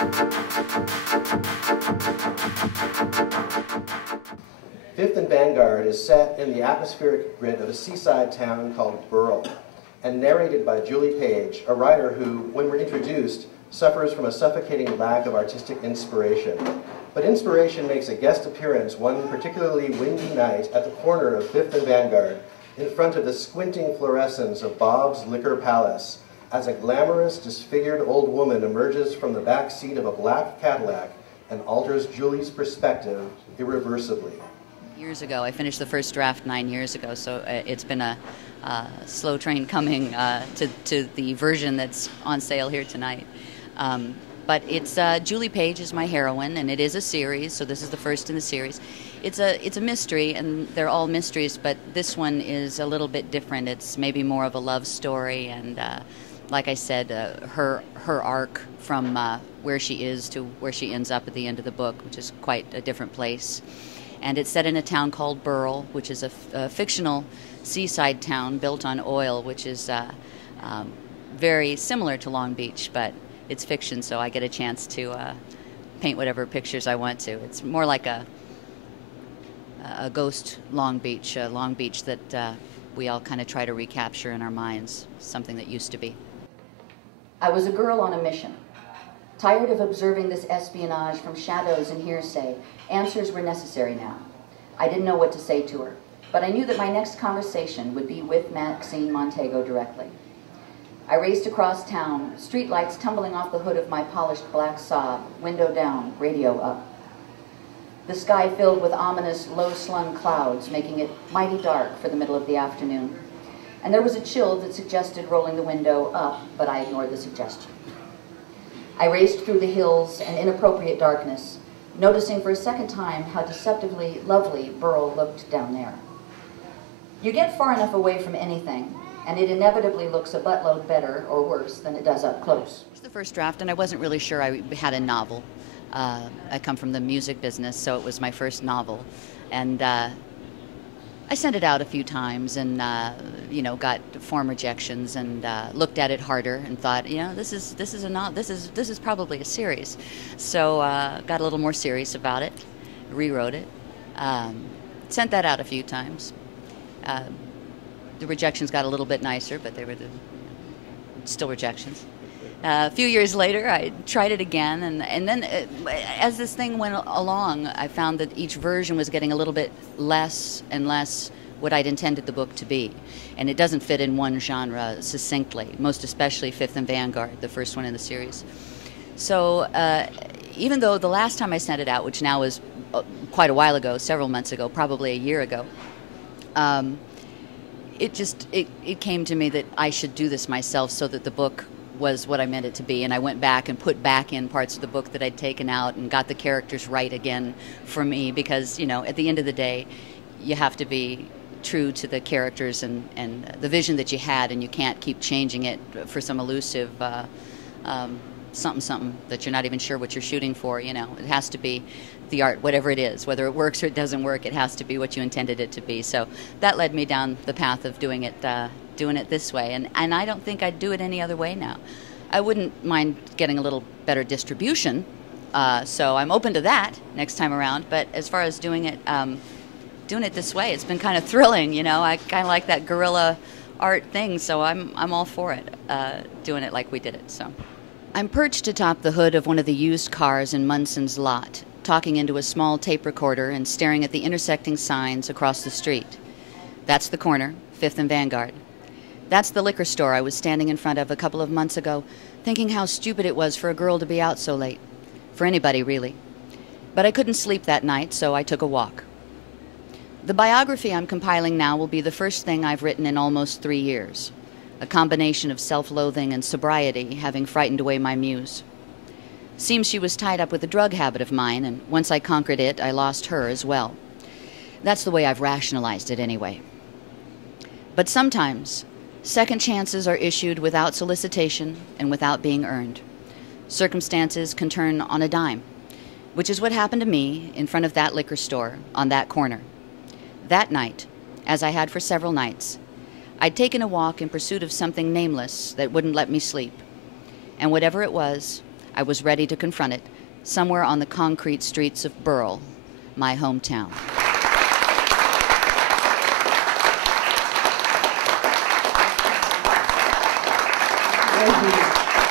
Fifth and Vanguard is set in the atmospheric grid of a seaside town called Burl, and narrated by Julie Page, a writer who, when we're introduced, suffers from a suffocating lack of artistic inspiration. But inspiration makes a guest appearance one particularly windy night at the corner of Fifth and Vanguard, in front of the squinting fluorescence of Bob's Liquor Palace, as a glamorous, disfigured old woman emerges from the back seat of a black Cadillac and alters Julie's perspective irreversibly. Years ago, I finished the first draft 9 years ago, so it's been a slow train coming to the version that's on sale here tonight. But it's Julie Page is my heroine, and it is a series, so this is the first in the series. It's a mystery, and they're all mysteries, but this one is a little bit different. It's maybe more of a love story, and like I said, her arc from where she is to where she ends up at the end of the book, which is quite a different place. And it's set in a town called Burl, which is a fictional seaside town built on oil, which is very similar to Long Beach, but it's fiction, so I get a chance to paint whatever pictures I want to. It's more like a ghost Long Beach that we all kind of try to recapture in our minds, something that used to be. I was a girl on a mission. Tired of observing this espionage from shadows and hearsay, answers were necessary now. I didn't know what to say to her, but I knew that my next conversation would be with Maxine Montego directly. I raced across town, streetlights tumbling off the hood of my polished black Saab, window down, radio up. The sky filled with ominous, low-slung clouds, making it mighty dark for the middle of the afternoon. And there was a chill that suggested rolling the window up, but I ignored the suggestion. I raced through the hills and inappropriate darkness, noticing for a second time how deceptively lovely Burl looked down there. You get far enough away from anything, and it inevitably looks a buttload better or worse than it does up close. It's the first draft, and I wasn't really sure I had a novel. I come from the music business, so it was my first novel. And I sent it out a few times and, got form rejections and looked at it harder and thought, this is probably a series. So got a little more serious about it, rewrote it, sent that out a few times. The rejections got a little bit nicer, but they were still rejections. A few years later, I tried it again, and then as this thing went along, I found that each version was getting a little bit less and less what I'd intended the book to be. And it doesn't fit in one genre succinctly, most especially Fifth and Vanguard, the first one in the series. So even though the last time I sent it out, which now is quite a while ago, several months ago, probably a year ago, it came to me that I should do this myself so that the book was what I meant it to be, and I went back and put back in parts of the book that I'd taken out and got the characters right again for me, because at the end of the day you have to be true to the characters and the vision that you had, and you can't keep changing it for some elusive something that you're not even sure what you're shooting for. It has to be the art, whatever it is, whether it works or it doesn't work, it has to be what you intended it to be. So that led me down the path of doing it this way, and I don't think I'd do it any other way now. I wouldn't mind getting a little better distribution, so I'm open to that next time around. But as far as doing it this way, it's been kind of thrilling. I kind of like that guerrilla art thing, so I'm all for it, doing it like we did it. So I'm perched atop the hood of one of the used cars in Munson's lot, talking into a small tape recorder and staring at the intersecting signs across the street. That's the corner, Fifth and Vanguard. That's the liquor store I was standing in front of a couple of months ago, thinking how stupid it was for a girl to be out so late. For anybody, really. But I couldn't sleep that night, so I took a walk. The biography I'm compiling now will be the first thing I've written in almost 3 years, a combination of self-loathing and sobriety having frightened away my muse. Seems she was tied up with a drug habit of mine, and once I conquered it, I lost her as well. That's the way I've rationalized it anyway. But sometimes, second chances are issued without solicitation and without being earned. Circumstances can turn on a dime, which is what happened to me in front of that liquor store on that corner. That night, as I had for several nights, I'd taken a walk in pursuit of something nameless that wouldn't let me sleep. And whatever it was, I was ready to confront it, somewhere on the concrete streets of Burl, my hometown. Thank you.